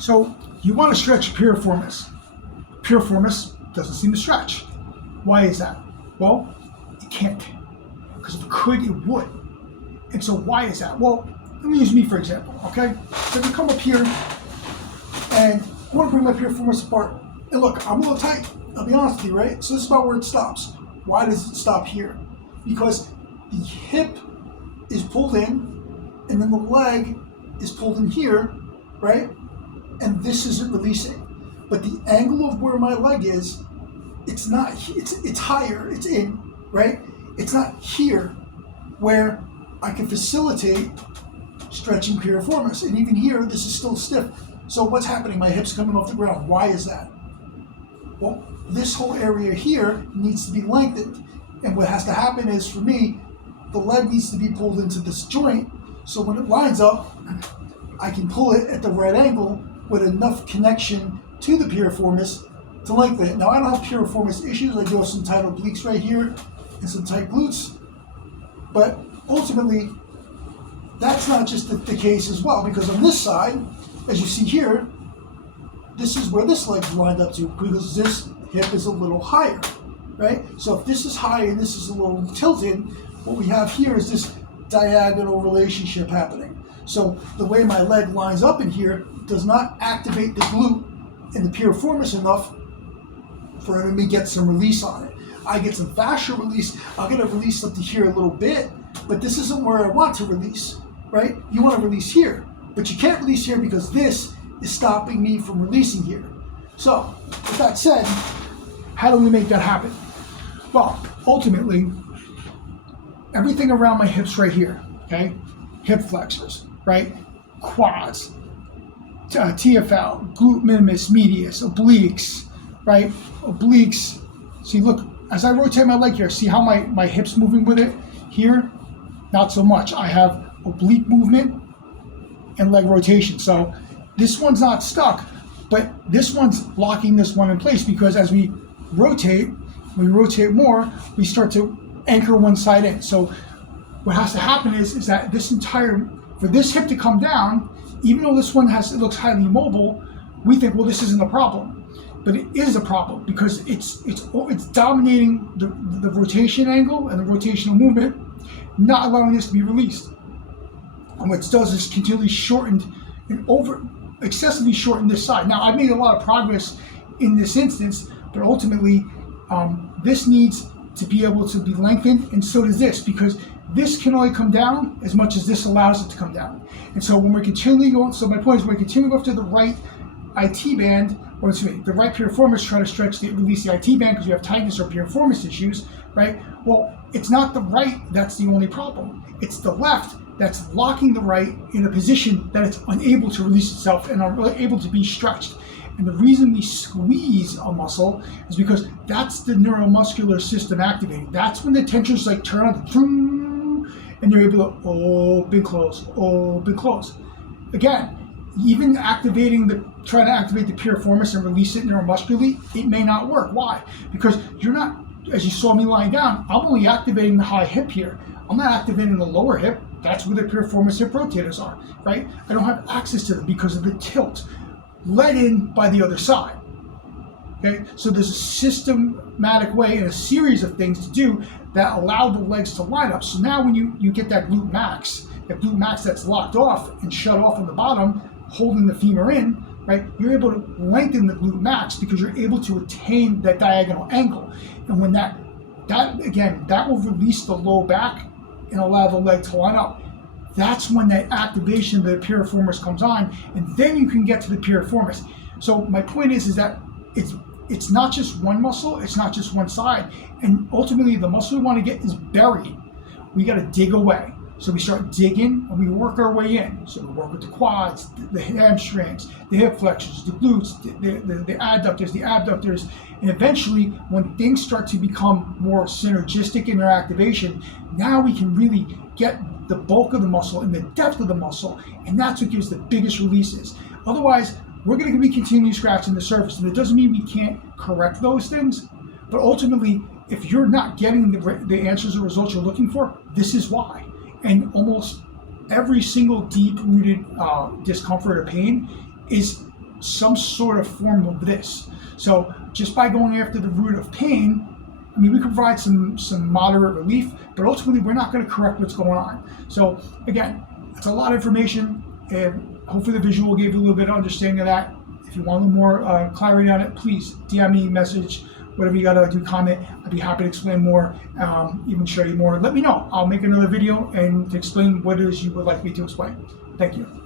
So you want to stretch piriformis. Piriformis doesn't seem to stretch. Why is that? Well, it can't. Because if it could, it would. And so why is that? Well, let me use me for example, okay? So if you come up here and I want to bring my piriformis apart. And look, I'm a little tight. I'll be honest with you, right? So this is about where it stops. Why does it stop here? Because the hip is pulled in and then the leg is pulled in here, right? And this isn't releasing. But the angle of where my leg is, it's not, it's higher, it's in, right? It's not here where I can facilitate stretching piriformis. And even here, this is still stiff. So what's happening? My hip's coming off the ground. Why is that? Well, this whole area here needs to be lengthened. And what has to happen is, for me, the leg needs to be pulled into this joint. So when it lines up, I can pull it at the right angle with enough connection to the piriformis to lengthen it. Now, I don't have piriformis issues. I do have some tight obliques right here and some tight glutes. But ultimately, that's not just the case as well, because on this side, as you see here, this is where this leg's lined up to, because this hip is a little higher, right? So if this is high and this is a little tilted, what we have here is this diagonal relationship happening. So the way my leg lines up in here does not activate the glute and the piriformis enough for me to get some release on it. I get some fascial release. I'm going to release up to here a little bit, but this isn't where I want to release, right? You want to release here, but you can't release here because this is stopping me from releasing here. So, with that said, how do we make that happen? Well, ultimately, everything around my hips right here, okay? Hip flexors, right? Quads, TFL, glute minimus, medius, obliques, right? Obliques. See, look, as I rotate my leg here, see how my hip's moving with it? Here, not so much. I have oblique movement and leg rotation. So this one's not stuck, but this one's locking this one in place, because as we rotate more, we start to anchor one side in. So what has to happen is that this entire, for this hip to come down, even though this one it looks highly mobile, we think, well, this isn't a problem. But it is a problem, because it's dominating the rotation angle and the rotational movement, not allowing this to be released. And what it does is continually shortened and excessively shorten this side. Now, I've made a lot of progress in this instance, but ultimately this needs to be able to be lengthened, and so does this, because this can only come down as much as this allows it to come down. And so when we're continually going, so my point is, when we continue to go after the right IT band, or excuse me, the right piriformis, try to stretch release the IT band because we have tightness or piriformis issues, right? Well, it's not the right that's the only problem. It's the left that's locking the right in a position that it's unable to release itself and unable to be stretched. And the reason we squeeze a muscle is because that's the neuromuscular system activating. That's when the tensions like turn on, and you're able to open, close. Again, even trying to activate the piriformis and release it neuromuscularly, it may not work. Why? Because you're not, as you saw me lying down, I'm only activating the high hip here. I'm not activating the lower hip. That's where the piriformis hip rotators are, right? I don't have access to them because of the tilt let in by the other side. Okay, so there's a systematic way and a series of things to do that allow the legs to line up. So now when you get that glute max that's locked off and shut off on the bottom, holding the femur in, right, you're able to lengthen the glute max because you're able to attain that diagonal angle. And when that will release the low back and allow the leg to line up. That's when that activation of the piriformis comes on, and then you can get to the piriformis. So my point is that it's not just one muscle, it's not just one side, and ultimately the muscle we want to get is buried. We got to dig away. So we start digging and we work our way in. So we work with the quads, the hamstrings, the hip flexors, the glutes, the adductors, the abductors, and eventually when things start to become more synergistic in their activation, now we can really get the bulk of the muscle and the depth of the muscle, and that's what gives the biggest releases. Otherwise, we're going to be continually scratching the surface, and it doesn't mean we can't correct those things, but ultimately, if you're not getting the answers or results you're looking for, this is why. And almost every single deep-rooted discomfort or pain is some sort of form of this. So just by going after the root of pain, I mean, we can provide some moderate relief, but ultimately we're not going to correct what's going on. So again, it's a lot of information, and hopefully the visual gave you a little bit of understanding of that. If you want a little more clarity on it, please DM me, message, whatever you gotta do, comment. I'd be happy to explain more, even show you more. Let me know. I'll make another video and explain what it is you would like me to explain. Thank you.